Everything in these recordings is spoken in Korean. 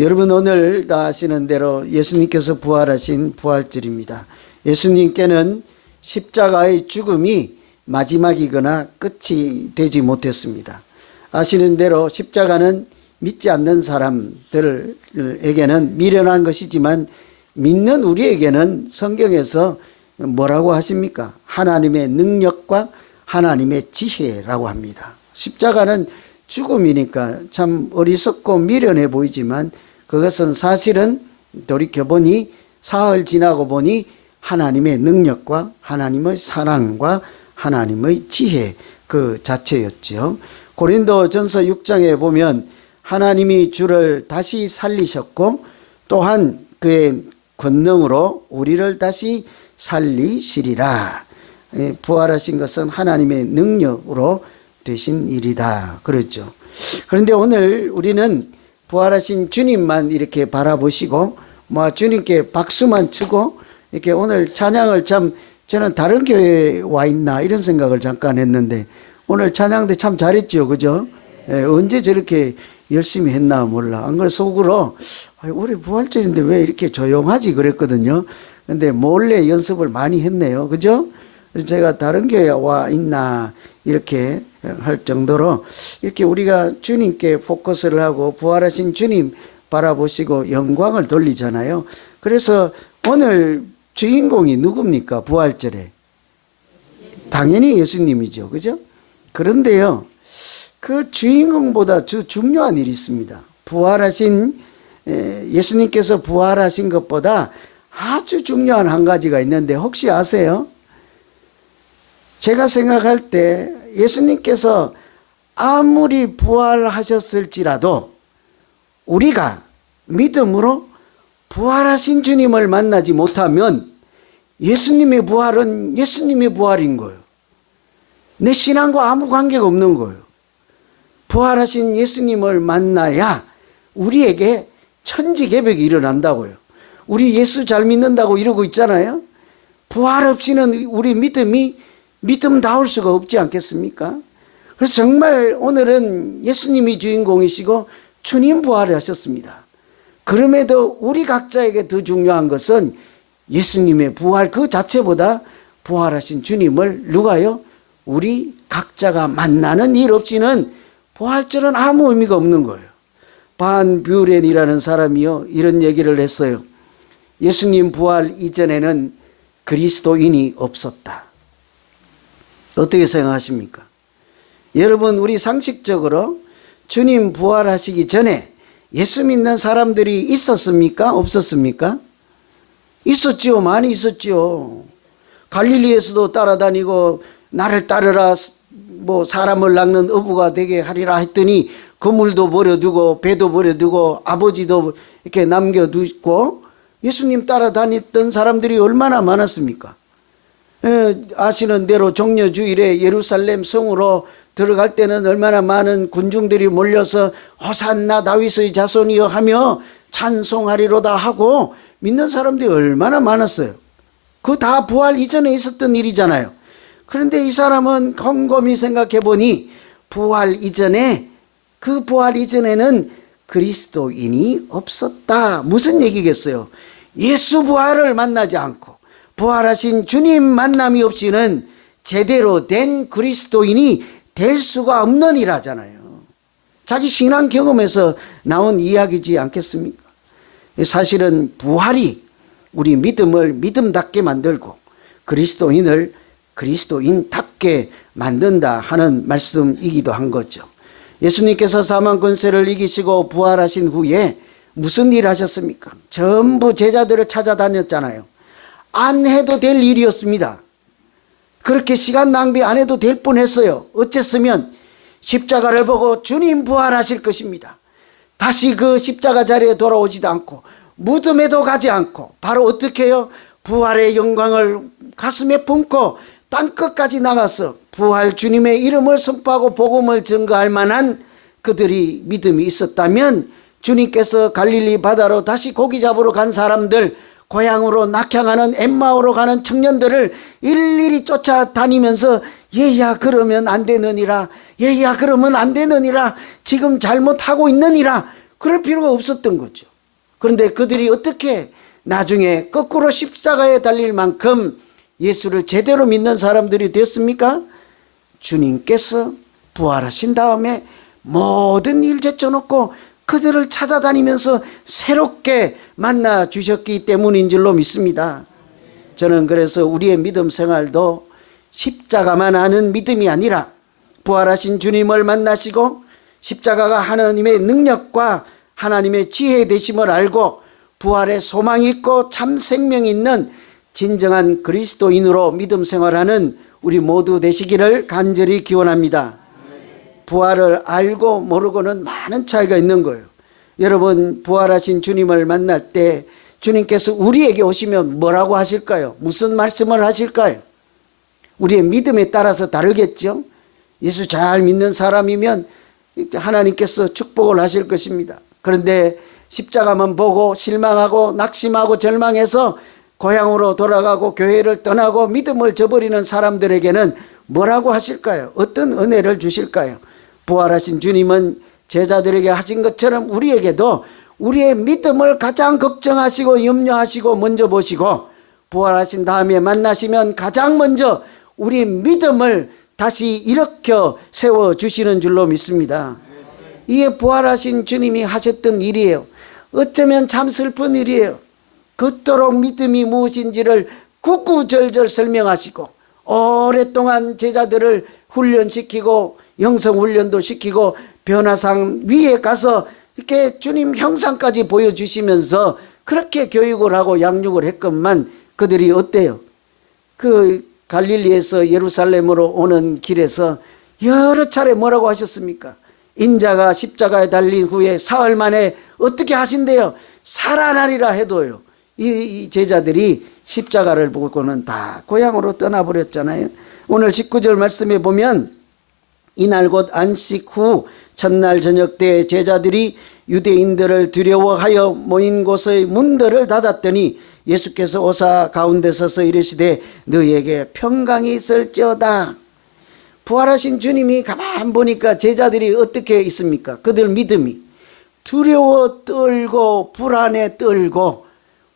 여러분, 오늘 다 아시는 대로 예수님께서 부활하신 부활절입니다. 예수님께는 십자가의 죽음이 마지막이거나 끝이 되지 못했습니다. 아시는 대로 십자가는 믿지 않는 사람들에게는 미련한 것이지만 믿는 우리에게는 성경에서 뭐라고 하십니까? 하나님의 능력과 하나님의 지혜라고 합니다. 십자가는 죽음이니까 참 어리석고 미련해 보이지만 그것은 사실은 돌이켜보니 사흘 지나고 보니 하나님의 능력과 하나님의 사랑과 하나님의 지혜 그 자체였죠. 고린도전서 6장에 보면 하나님이 주를 다시 살리셨고 또한 그의 권능으로 우리를 다시 살리시리라. 부활하신 것은 하나님의 능력으로 되신 일이다 그랬죠. 그런데 오늘 우리는 부활하신 주님만 이렇게 바라보시고 주님께 박수만 치고 이렇게 오늘 찬양을 참 저는 다른 교회에 와 있나 이런 생각을 잠깐 했는데 오늘 찬양도 참 잘했죠. 그죠? 언제 저렇게 열심히 했나 몰라. 안 그래 속으로 우리 부활절인데 왜 이렇게 조용하지 그랬거든요. 근데 몰래 연습을 많이 했네요. 그죠? 제가 다른 교회에 와 있나 이렇게 할 정도로 이렇게 우리가 주님께 포커스를 하고 부활하신 주님 바라보시고 영광을 돌리잖아요. 그래서 오늘 주인공이 누굽니까? 부활절에 당연히 예수님이죠. 그죠? 그런데요, 그 주인공보다 중요한 일이 있습니다. 부활하신 예수님께서 부활하신 것보다 아주 중요한 한 가지가 있는데 혹시 아세요? 제가 생각할 때 예수님께서 아무리 부활하셨을지라도 우리가 믿음으로 부활하신 주님을 만나지 못하면 예수님의 부활은 예수님의 부활인 거예요. 내 신앙과 아무 관계가 없는 거예요. 부활하신 예수님을 만나야 우리에게 천지개벽이 일어난다고요. 우리 예수 잘 믿는다고 이러고 있잖아요. 부활 없이는 우리 믿음다울 수가 없지 않겠습니까? 그래서 정말 오늘은 예수님이 주인공이시고 주님 부활하셨습니다. 그럼에도 우리 각자에게 더 중요한 것은 예수님의 부활 그 자체보다 부활하신 주님을 누가요? 우리 각자가 만나는 일 없이는 부활절은 아무 의미가 없는 거예요. 반 뷰렌이라는 사람이요 이런 얘기를 했어요. 예수님 부활 이전에는 그리스도인이 없었다. 어떻게 생각하십니까? 여러분, 우리 상식적으로 주님 부활하시기 전에 예수 믿는 사람들이 있었습니까? 없었습니까? 있었지요. 많이 있었지요. 갈릴리에서도 따라다니고 나를 따르라 사람을 낚는 어부가 되게 하리라 했더니 그물도 버려두고 배도 버려두고 아버지도 이렇게 남겨두고 예수님 따라다녔던 사람들이 얼마나 많았습니까? 아시는 대로 종려주일에 예루살렘 성으로 들어갈 때는 얼마나 많은 군중들이 몰려서 호산나 다윗의 자손이여 하며 찬송하리로다 하고 믿는 사람들이 얼마나 많았어요. 그거 다 부활 이전에 있었던 일이잖아요. 그런데 이 사람은 곰곰이 생각해 보니 그 부활 이전에는 그리스도인이 없었다. 무슨 얘기겠어요? 예수 부활을 만나지 않고 부활하신 주님 만남이 없이는 제대로 된 그리스도인이 될 수가 없는 일하잖아요. 자기 신앙 경험에서 나온 이야기지 않겠습니까? 사실은 부활이 우리 믿음을 믿음답게 만들고 그리스도인을 그리스도인답게 만든다 하는 말씀이기도 한 거죠. 예수님께서 사망 권세를 이기시고 부활하신 후에 무슨 일 하셨습니까? 전부 제자들을 찾아다녔잖아요. 안 해도 될 일이었습니다. 그렇게 시간 낭비 안 해도 될 뻔했어요. 어쨌으면 십자가를 보고 주님 부활하실 것입니다. 다시 그 십자가 자리에 돌아오지도 않고 무덤에도 가지 않고 바로 어떻게 해요? 부활의 영광을 가슴에 품고 땅끝까지 나가서 부활 주님의 이름을 선포하고 복음을 증거할 만한 그들이 믿음이 있었다면 주님께서 갈릴리 바다로 다시 고기 잡으러 간 사람들, 고향으로 낙향하는 엠마오로 가는 청년들을 일일이 쫓아다니면서 얘야 그러면 안 되느니라, 얘야 그러면 안 되느니라, 지금 잘못하고 있느니라 그럴 필요가 없었던 거죠. 그런데 그들이 어떻게 나중에 거꾸로 십자가에 달릴 만큼 예수를 제대로 믿는 사람들이 됐습니까? 주님께서 부활하신 다음에 모든 일 제쳐놓고 그들을 찾아다니면서 새롭게 만나 주셨기 때문인 줄로 믿습니다. 저는 그래서 우리의 믿음 생활도 십자가만 아는 믿음이 아니라 부활하신 주님을 만나시고 십자가가 하나님의 능력과 하나님의 지혜 되심을 알고 부활의 소망이 있고 참 생명이 있는 진정한 그리스도인으로 믿음 생활하는 우리 모두 되시기를 간절히 기원합니다. 부활을 알고 모르고는 많은 차이가 있는 거예요. 여러분, 부활하신 주님을 만날 때 주님께서 우리에게 오시면 뭐라고 하실까요? 무슨 말씀을 하실까요? 우리의 믿음에 따라서 다르겠죠. 예수 잘 믿는 사람이면 하나님께서 축복을 하실 것입니다. 그런데 십자가만 보고 실망하고 낙심하고 절망해서 고향으로 돌아가고 교회를 떠나고 믿음을 저버리는 사람들에게는 뭐라고 하실까요? 어떤 은혜를 주실까요? 부활하신 주님은 제자들에게 하신 것처럼 우리에게도 우리의 믿음을 가장 걱정하시고 염려하시고 먼저 보시고 부활하신 다음에 만나시면 가장 먼저 우리 믿음을 다시 일으켜 세워주시는 줄로 믿습니다. 이게 부활하신 주님이 하셨던 일이에요. 어쩌면 참 슬픈 일이에요. 그토록 믿음이 무엇인지를 구구절절 설명하시고 오랫동안 제자들을 훈련시키고 영성훈련도 시키고 변화상 위에 가서 이렇게 주님 형상까지 보여주시면서 그렇게 교육을 하고 양육을 했건만 그들이 어때요? 그 갈릴리에서 예루살렘으로 오는 길에서 여러 차례 뭐라고 하셨습니까? 인자가 십자가에 달린 후에 사흘 만에 어떻게 하신대요? 살아나리라 해도요. 이 제자들이 십자가를 보고는 다 고향으로 떠나버렸잖아요. 오늘 19절 말씀에 보면 이날 곧 안식 후 첫날 저녁 때 제자들이 유대인들을 두려워하여 모인 곳의 문들을 닫았더니 예수께서 오사 가운데 서서 이르시되 너희에게 평강이 있을지어다. 부활하신 주님이 가만 보니까 제자들이 어떻게 있습니까? 그들 믿음이 두려워 떨고 불안에 떨고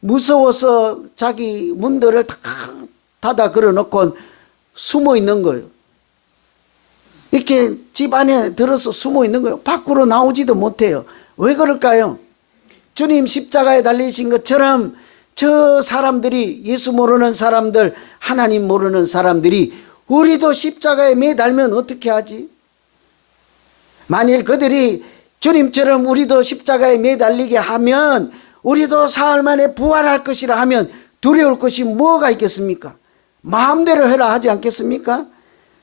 무서워서 자기 문들을 다 닫아 걸어놓고 숨어 있는 거예요. 이렇게 집 안에 들어서 숨어 있는 거예요. 밖으로 나오지도 못해요. 왜 그럴까요? 주님 십자가에 달리신 것처럼 저 사람들이, 예수 모르는 사람들, 하나님 모르는 사람들이 우리도 십자가에 매달면 어떻게 하지? 만일 그들이 주님처럼 우리도 십자가에 매달리게 하면 우리도 사흘 만에 부활할 것이라 하면 두려울 것이 뭐가 있겠습니까? 마음대로 해라 하지 않겠습니까?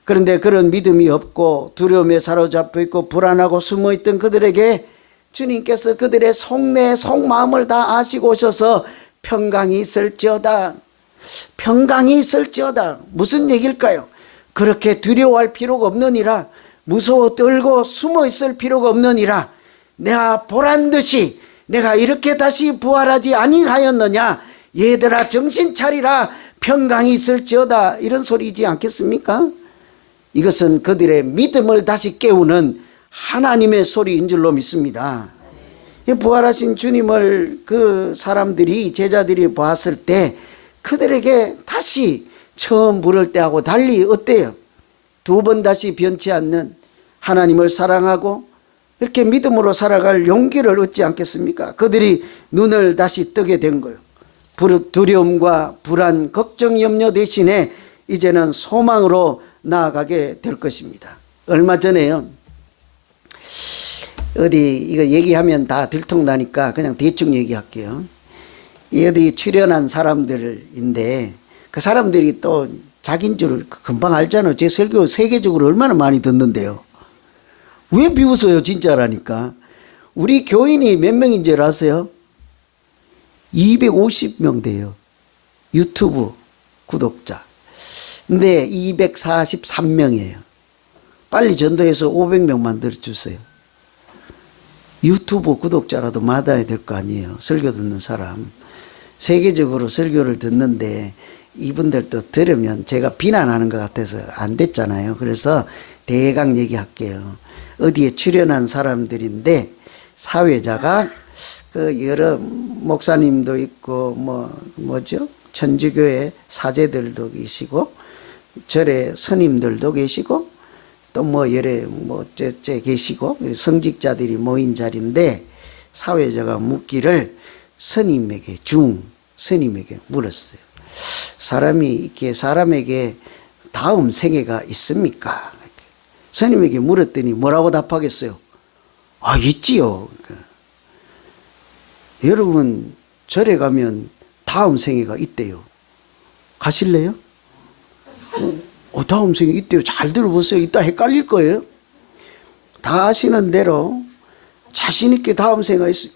그런데 그런 믿음이 없고 두려움에 사로잡혀 있고 불안하고 숨어있던 그들에게 주님께서 그들의 속내 속마음을 다 아시고 오셔서 평강이 있을지어다. 평강이 있을지어다. 무슨 얘기일까요? 그렇게 두려워할 필요가 없느니라. 무서워 떨고 숨어 있을 필요가 없느니라. 내가 보란 듯이 내가 이렇게 다시 부활하지 아니하였느냐. 얘들아 정신 차리라. 평강이 있을지어다. 이런 소리이지 않겠습니까? 이것은 그들의 믿음을 다시 깨우는 하나님의 소리인 줄로 믿습니다. 부활하신 주님을 그 사람들이, 제자들이 봤을 때 그들에게 다시 처음 부를 때하고 달리 어때요? 두 번 다시 변치 않는 하나님을 사랑하고 이렇게 믿음으로 살아갈 용기를 얻지 않겠습니까? 그들이 눈을 다시 뜨게 된 거예요. 두려움과 불안, 걱정, 염려 대신에 이제는 소망으로 나아가게 될 것입니다. 얼마 전에요, 어디 이거 얘기하면 다 들통나니까 그냥 대충 얘기할게요. 어디 출연한 사람들인데 그 사람들이 또 자기인 줄 금방 알잖아요. 제 설교 세계적으로 얼마나 많이 듣는데요. 왜 비웃어요? 진짜라니까. 우리 교인이 몇 명인 줄 아세요? 250명 돼요. 유튜브 구독자. 근데 243명이에요. 빨리 전도해서 500명 만들어주세요. 유튜브 구독자라도 받아야 될 거 아니에요. 설교 듣는 사람. 세계적으로 설교를 듣는데 이분들도 들으면 제가 비난하는 것 같아서 안 됐잖아요. 그래서 대강 얘기할게요. 어디에 출연한 사람들인데 사회자가 그 여러 목사님도 있고 뭐죠? 천주교의 사제들도 계시고 절의 스님들도 계시고 또 여러 어째 계시고 성직자들이 모인 자리인데 사회자가 묻기를 스님에게 물었어요. 사람이 이렇게 사람에게 다음 생애가 있습니까? 스님에게 물었더니 뭐라고 답하겠어요? 아, 있지요. 여러분 절에 가면 다음 생애가 있대요. 가실래요? 다음 생애 있대요. 잘 들어보세요. 이따 헷갈릴 거예요. 다 아시는 대로 자신 있게 다음 생애가 있어요.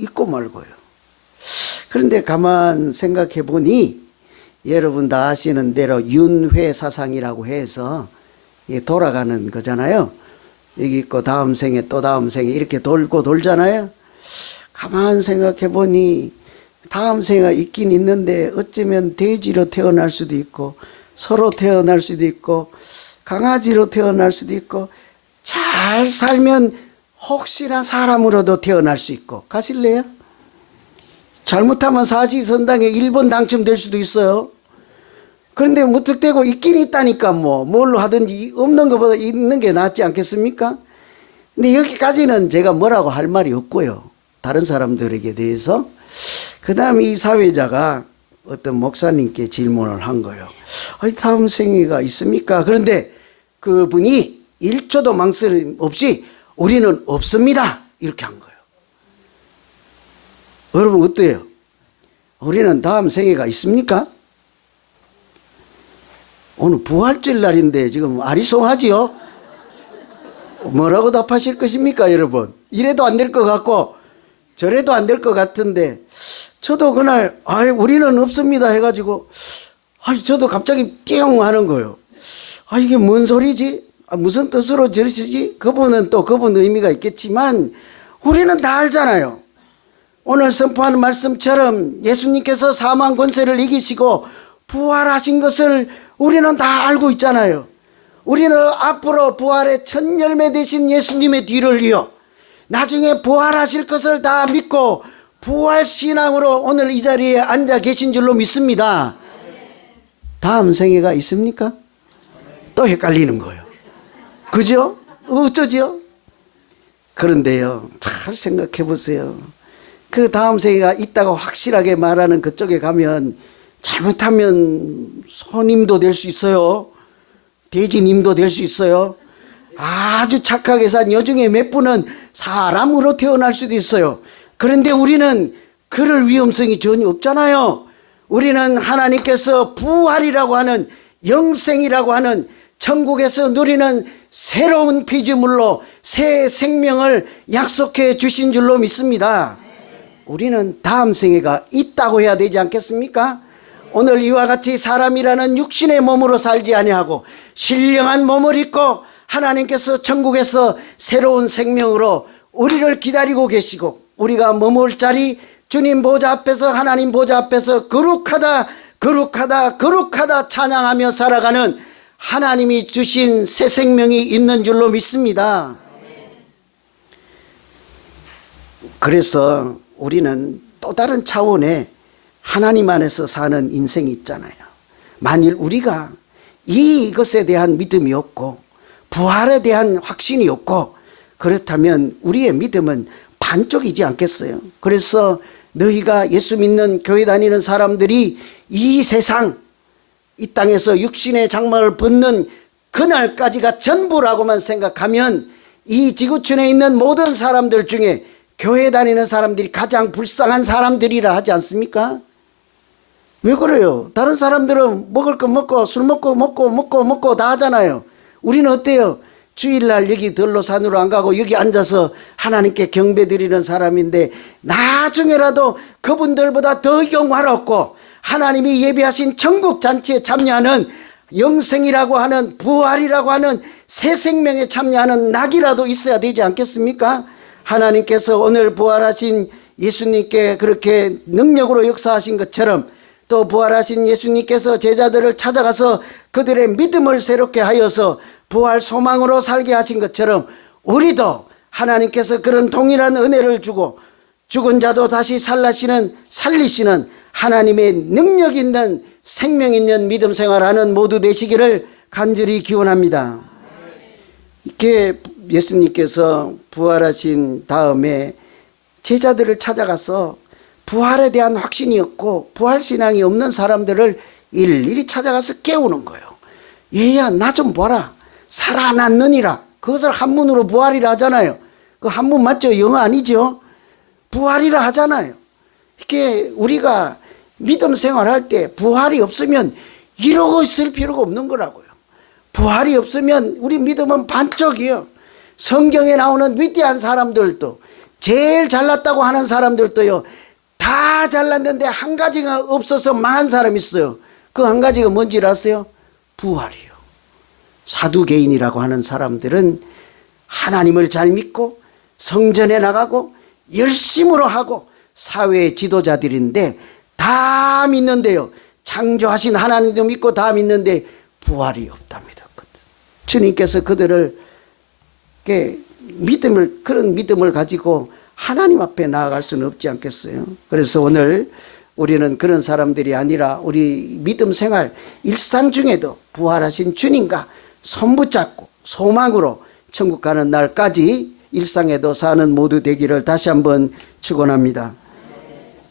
있고 말고요. 그런데 가만 생각해 보니 여러분 다 아시는 대로 윤회사상이라고 해서 돌아가는 거잖아요. 여기 있고 다음 생에 또 다음 생에 이렇게 돌고 돌잖아요. 가만 생각해 보니 다음 생가 있긴 있는데 어쩌면 돼지로 태어날 수도 있고 소로 태어날 수도 있고 강아지로 태어날 수도 있고 잘 살면 혹시나 사람으로도 태어날 수 있고. 가실래요? 잘못하면 사지선당에 1번 당첨될 수도 있어요. 그런데 무턱대고 있긴 있다니까 뭘로 하든지 없는 것보다 있는 게 낫지 않겠습니까? 근데 여기까지는 제가 뭐라고 할 말이 없고요. 다른 사람들에게 대해서. 그 다음에 이 사회자가 어떤 목사님께 질문을 한 거예요. 다음 생애가 있습니까? 그런데 그분이 1초도 망설임 없이 우리는 없습니다. 이렇게 한 거예요. 여러분 어때요? 우리는 다음 생애가 있습니까? 오늘 부활절 날인데 지금 아리송하지요? 뭐라고 답하실 것입니까, 여러분? 이래도 안 될 것 같고 저래도 안 될 것 같은데 저도 그날 우리는 없습니다 해가지고 저도 갑자기 띵 하는 거예요. 이게 뭔 소리지? 무슨 뜻으로 저러시지? 그분은 또 그분 의미가 있겠지만 우리는 다 알잖아요. 오늘 선포하는 말씀처럼 예수님께서 사망 권세를 이기시고 부활하신 것을 우리는 다 알고 있잖아요. 우리는 앞으로 부활의 첫 열매 되신 예수님의 뒤를 이어 나중에 부활하실 것을 다 믿고 부활신앙으로 오늘 이 자리에 앉아 계신 줄로 믿습니다. 다음 생애가 있습니까? 또 헷갈리는 거예요. 그죠? 어쩌지요? 그런데요, 잘 생각해 보세요. 그 다음 생애가 있다고 확실하게 말하는 그쪽에 가면 잘못하면 소님도 될 수 있어요. 돼지님도 될 수 있어요. 아주 착하게 산 여중에 몇 분은 사람으로 태어날 수도 있어요. 그런데 우리는 그럴 위험성이 전혀 없잖아요. 우리는 하나님께서 부활이라고 하는 영생이라고 하는 천국에서 누리는 새로운 피조물로 새 생명을 약속해 주신 줄로 믿습니다. 우리는 다음 생애가 있다고 해야 되지 않겠습니까? 오늘 이와 같이 사람이라는 육신의 몸으로 살지 아니하고 신령한 몸을 입고 하나님께서 천국에서 새로운 생명으로 우리를 기다리고 계시고 우리가 머물 자리 주님 보좌 앞에서 하나님 보좌 앞에서 거룩하다 거룩하다 거룩하다 찬양하며 살아가는 하나님이 주신 새 생명이 있는 줄로 믿습니다. 그래서 우리는 또 다른 차원의 하나님 안에서 사는 인생이 있잖아요. 만일 우리가 이것에 대한 믿음이 없고 부활에 대한 확신이 없고 그렇다면 우리의 믿음은 반쪽이지 않겠어요? 그래서 너희가 예수 믿는 교회 다니는 사람들이 이 세상 이 땅에서 육신의 장막을 벗는 그날까지가 전부라고만 생각하면 이 지구촌에 있는 모든 사람들 중에 교회 다니는 사람들이 가장 불쌍한 사람들이라 하지 않습니까? 왜 그래요? 다른 사람들은 먹을 거 먹고 술 먹고 다 하잖아요. 우리는 어때요? 주일날 여기 들로산으로 안 가고 여기 앉아서 하나님께 경배 드리는 사람인데 나중에라도 그분들보다 더 영화롭고 하나님이 예비하신 천국 잔치에 참여하는 영생이라고 하는 부활이라고 하는 새 생명에 참여하는 낙이라도 있어야 되지 않겠습니까? 하나님께서 오늘 부활하신 예수님께 그렇게 능력으로 역사하신 것처럼 또 부활하신 예수님께서 제자들을 찾아가서 그들의 믿음을 새롭게 하여서 부활 소망으로 살게 하신 것처럼 우리도 하나님께서 그런 동일한 은혜를 주고 죽은 자도 다시 살리시는 하나님의 능력 있는 생명 있는 믿음 생활하는 모두 되시기를 간절히 기원합니다. 이렇게 예수님께서 부활하신 다음에 제자들을 찾아가서 부활에 대한 확신이 없고 부활신앙이 없는 사람들을 일일이 찾아가서 깨우는 거예요. 얘야 나 좀 봐라. 살아났느니라. 그것을 한문으로 부활이라 하잖아요. 그 한문 맞죠? 영어 아니죠? 부활이라 하잖아요. 이렇게 우리가 믿음 생활할 때 부활이 없으면 이러고 있을 필요가 없는 거라고요. 부활이 없으면 우리 믿음은 반쪽이에요. 성경에 나오는 위대한 사람들도 제일 잘났다고 하는 사람들도요. 다 잘났는데 한 가지가 없어서 망한 사람이 있어요. 그 한 가지가 뭔지 아세요? 부활이요. 사두개인이라고 하는 사람들은 하나님을 잘 믿고 성전에 나가고 열심으로 하고 사회의 지도자들인데 다 믿는데요. 창조하신 하나님도 믿고 다 믿는데 부활이 없답니다. 주님께서 그들을 그런 믿음을 가지고 하나님 앞에 나아갈 수는 없지 않겠어요? 그래서 오늘 우리는 그런 사람들이 아니라 우리 믿음 생활 일상 중에도 부활하신 주님과 손붙잡고 소망으로 천국 가는 날까지 일상에도 사는 모두 되기를 다시 한번 축원합니다.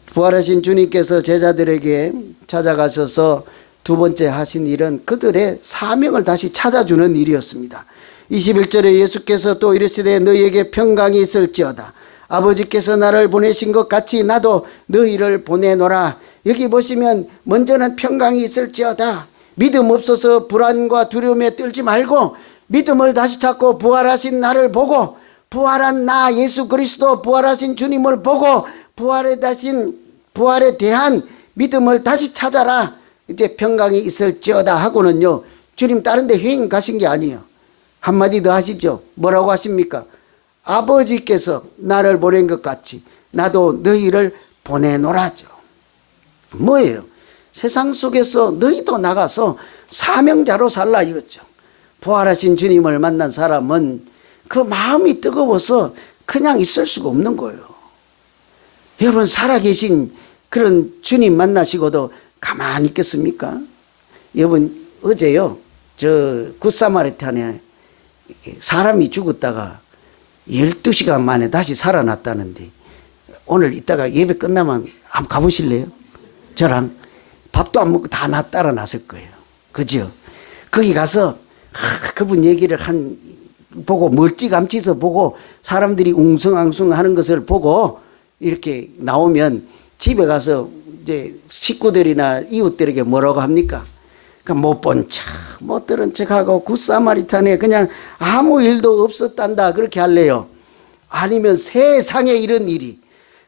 부활하신 주님께서 제자들에게 찾아가셔서 두 번째 하신 일은 그들의 사명을 다시 찾아주는 일이었습니다. 21절에 예수께서 또 이르시되 너희에게 평강이 있을지어다. 아버지께서 나를 보내신 것 같이 나도 너희를 보내노라. 여기 보시면 먼저는 평강이 있을지어다. 믿음 없어서 불안과 두려움에 떨지 말고 믿음을 다시 찾고 부활하신 나를 보고 부활한 나 예수 그리스도 부활하신 주님을 보고 부활에 대한 믿음을 다시 찾아라. 이제 평강이 있을지어다 하고는요. 주님 다른 데 여행 가신 게 아니에요. 한마디 더 하시죠. 뭐라고 하십니까? 아버지께서 나를 보낸 것 같이 나도 너희를 보내노라죠. 뭐예요? 세상 속에서 너희도 나가서 사명자로 살라 이거죠. 부활하신 주님을 만난 사람은 그 마음이 뜨거워서 그냥 있을 수가 없는 거예요. 여러분 살아계신 그런 주님 만나시고도 가만히 있겠습니까? 여러분 어제요 저 굿사마리탄에 사람이 죽었다가 12시간 만에 다시 살아났다는데 오늘 이따가 예배 끝나면 한번 가보실래요? 저랑 밥도 안 먹고 다 따라 나설 거예요. 그죠? 거기 가서 그분 얘기를 보고 멀찌감치서 보고 사람들이 웅성앙숭 하는 것을 보고 이렇게 나오면 집에 가서 이제 식구들이나 이웃들에게 뭐라고 합니까? 그러니까 못 본 척, 못 들은 척하고 굿사마리탄에 그냥 아무 일도 없었단다 그렇게 할래요? 아니면 세상에 이런 일이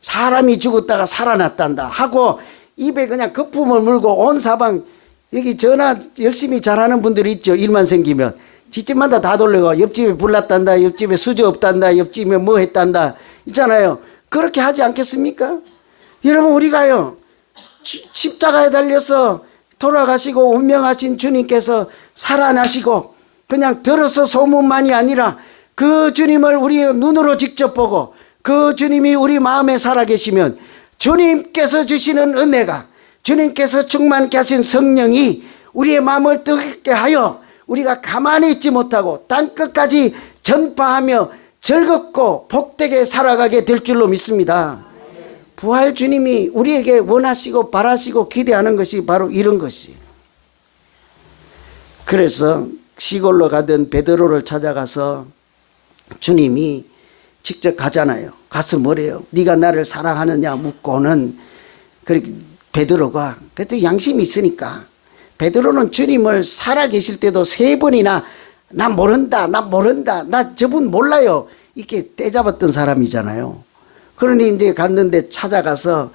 사람이 죽었다가 살아났단다 하고 입에 그냥 거품을 물고 온 사방 여기 전화 열심히 잘하는 분들이 있죠. 일만 생기면 집집마다 다 돌려가 옆집에 불났단다 옆집에 수저 없단다 옆집에 뭐 했단다 있잖아요. 그렇게 하지 않겠습니까? 여러분 우리가요 십자가에 달려서 돌아가시고 운명하신 주님께서 살아나시고 그냥 들어서 소문만이 아니라 그 주님을 우리의 눈으로 직접 보고 그 주님이 우리 마음에 살아계시면 주님께서 주시는 은혜가 주님께서 충만케 하신 성령이 우리의 마음을 뜨겁게 하여 우리가 가만히 있지 못하고 땅끝까지 전파하며 즐겁고 복되게 살아가게 될 줄로 믿습니다. 부활 주님이 우리에게 원하시고 바라시고 기대하는 것이 바로 이런 것이에요. 그래서 시골로 가던 베드로를 찾아가서 주님이 직접 가잖아요. 가서 뭐래요? 네가 나를 사랑하느냐 묻고는 그렇게 베드로가 그래도 양심이 있으니까 베드로는 주님을 살아계실 때도 3번이나 나 모른다 나 저분 몰라요 이렇게 떼잡았던 사람이잖아요. 그러니 이제 갔는데 찾아가서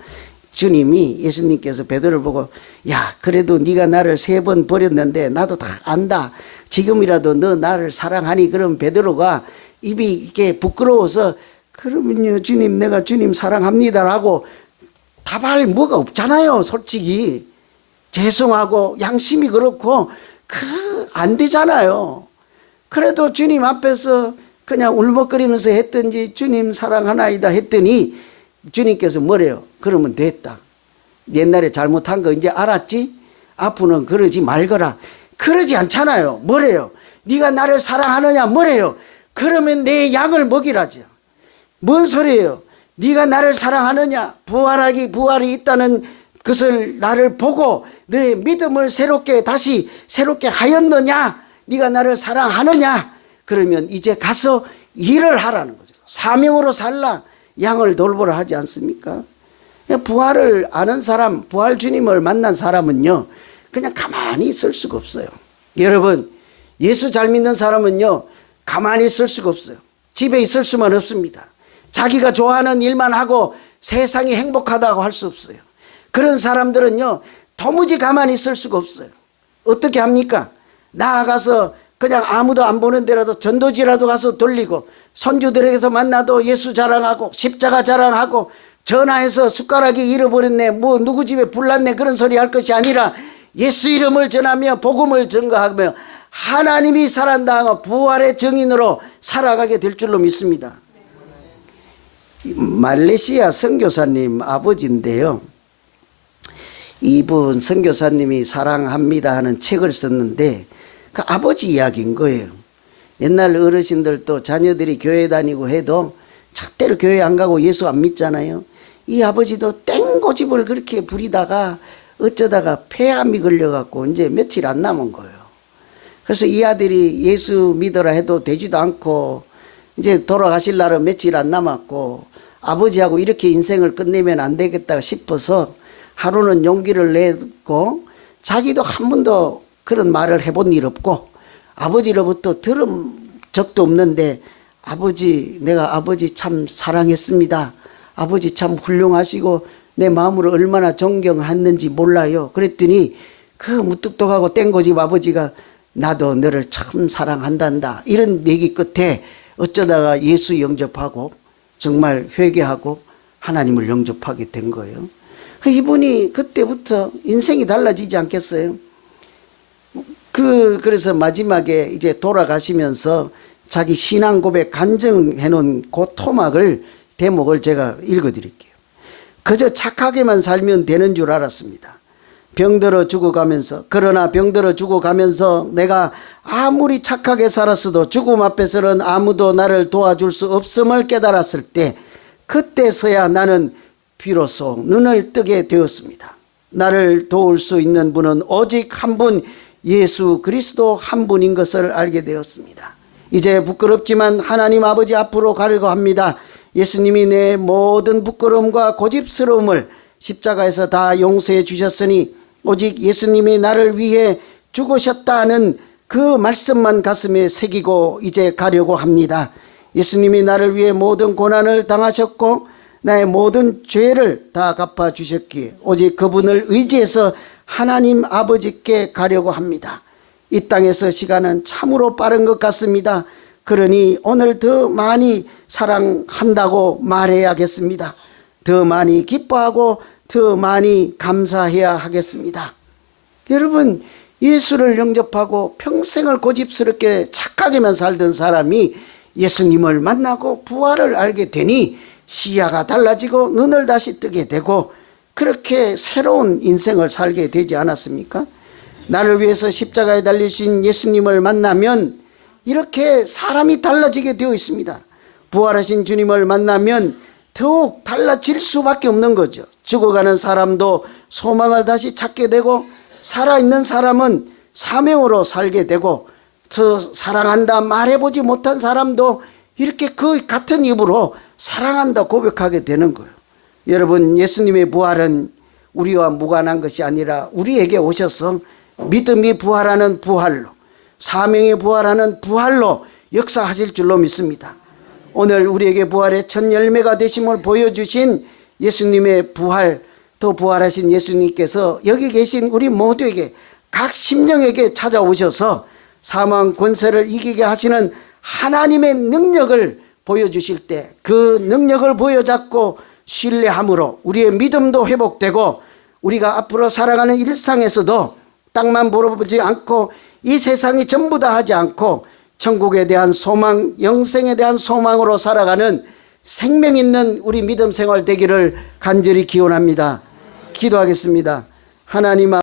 주님이 예수님께서 베드로를 보고 야 그래도 네가 나를 3번 버렸는데 나도 다 안다. 지금이라도 너 나를 사랑하니. 그럼 베드로가 입이 이렇게 부끄러워서 그러면요 주님 내가 주님 사랑합니다라고 답할 뭐가 없잖아요. 솔직히 죄송하고 양심이 그렇고 안 되잖아요. 그래도 주님 앞에서 그냥 울먹거리면서 했든지 주님 사랑하나이다 했더니 주님께서 뭐래요? 그러면 됐다. 옛날에 잘못한 거 이제 알았지? 앞으로는 그러지 말거라. 그러지 않잖아요. 뭐래요? 네가 나를 사랑하느냐? 뭐래요? 그러면 내 양을 먹이라죠. 뭔 소리예요? 네가 나를 사랑하느냐? 부활이 있다는 것을 나를 보고 너의 믿음을 다시 새롭게 하였느냐? 네가 나를 사랑하느냐? 그러면 이제 가서 일을 하라는 거죠. 사명으로 살라. 양을 돌보라 하지 않습니까? 부활을 아는 사람, 부활 주님을 만난 사람은요, 그냥 가만히 있을 수가 없어요. 여러분, 예수 잘 믿는 사람은요, 가만히 있을 수가 없어요. 집에 있을 수만 없습니다. 자기가 좋아하는 일만 하고 세상이 행복하다고 할 수 없어요. 그런 사람들은요, 도무지 가만히 있을 수가 없어요. 어떻게 합니까? 나아가서 그냥 아무도 안 보는 데라도 전도지라도 가서 돌리고, 손주들에게서 만나도 예수 자랑하고 십자가 자랑하고, 전화해서 숟가락이 잃어버렸네, 뭐 누구 집에 불났네, 그런 소리 할 것이 아니라 예수 이름을 전하며 복음을 증거하며 하나님이 살아난다 부활의 증인으로 살아가게 될 줄로 믿습니다. 말레이시아 선교사님 아버지인데요, 이분 선교사님이 사랑합니다 하는 책을 썼는데 그 아버지 이야기인 거예요. 옛날 어르신들도 자녀들이 교회 다니고 해도 절대로 교회 안 가고 예수 안 믿잖아요. 이 아버지도 땡고집을 그렇게 부리다가 어쩌다가 폐암이 걸려갖고 이제 며칠 안 남은 거예요. 그래서 이 아들이 예수 믿어라 해도 되지도 않고 이제 돌아가실 날은 며칠 안 남았고 아버지하고 이렇게 인생을 끝내면 안 되겠다 싶어서 하루는 용기를 내고 자기도 한 번도 그런 말을 해본 일 없고 아버지로부터 들은 적도 없는데 아버지, 내가 아버지 참 사랑했습니다. 아버지 참 훌륭하시고 내 마음으로 얼마나 존경했는지 몰라요. 그랬더니 그 무뚝뚝하고 땡고집 아버지가 나도 너를 참 사랑한단다. 이런 얘기 끝에 어쩌다가 예수 영접하고 정말 회개하고 하나님을 영접하게 된 거예요. 이분이 그때부터 인생이 달라지지 않겠어요? 그래서 마지막에 이제 돌아가시면서 자기 신앙 고백 간증해 놓은 그 토막을 대목을 제가 읽어 드릴게요. 그저 착하게만 살면 되는 줄 알았습니다. 병들어 죽어가면서, 그러나 병들어 죽어가면서 내가 아무리 착하게 살았어도 죽음 앞에서는 아무도 나를 도와줄 수 없음을 깨달았을 때 그때서야 나는 비로소 눈을 뜨게 되었습니다. 나를 도울 수 있는 분은 오직 한 분, 예수 그리스도 한 분인 것을 알게 되었습니다. 이제 부끄럽지만 하나님 아버지 앞으로 가려고 합니다. 예수님이 내 모든 부끄러움과 고집스러움을 십자가에서 다 용서해 주셨으니 오직 예수님이 나를 위해 죽으셨다는 그 말씀만 가슴에 새기고 이제 가려고 합니다. 예수님이 나를 위해 모든 고난을 당하셨고 나의 모든 죄를 다 갚아주셨기에 오직 그분을 의지해서 하나님 아버지께 가려고 합니다. 이 땅에서 시간은 참으로 빠른 것 같습니다. 그러니 오늘 더 많이 사랑한다고 말해야겠습니다. 더 많이 기뻐하고 더 많이 감사해야 하겠습니다. 여러분, 예수를 영접하고 평생을 고집스럽게 착하게만 살던 사람이 예수님을 만나고 부활을 알게 되니 시야가 달라지고 눈을 다시 뜨게 되고 그렇게 새로운 인생을 살게 되지 않았습니까? 나를 위해서 십자가에 달리신 예수님을 만나면 이렇게 사람이 달라지게 되어 있습니다. 부활하신 주님을 만나면 더욱 달라질 수밖에 없는 거죠. 죽어가는 사람도 소망을 다시 찾게 되고 살아있는 사람은 사명으로 살게 되고 저 사랑한다 말해보지 못한 사람도 이렇게 그 같은 입으로 사랑한다 고백하게 되는 거예요. 여러분, 예수님의 부활은 우리와 무관한 것이 아니라 우리에게 오셔서 믿음이 부활하는 부활로, 사명이 부활하는 부활로 역사하실 줄로 믿습니다. 오늘 우리에게 부활의 첫 열매가 되심을 보여주신 예수님의 부활, 또 부활하신 예수님께서 여기 계신 우리 모두에게 각 심령에게 찾아오셔서 사망 권세를 이기게 하시는 하나님의 능력을 보여주실 때 그 능력을 보여잡고 신뢰함으로 우리의 믿음도 회복되고 우리가 앞으로 살아가는 일상에서도 땅만 보러보지 않고 이 세상이 전부 다 하지 않고 천국에 대한 소망, 영생에 대한 소망으로 살아가는 생명 있는 우리 믿음 생활 되기를 간절히 기원합니다. 기도하겠습니다. 하나님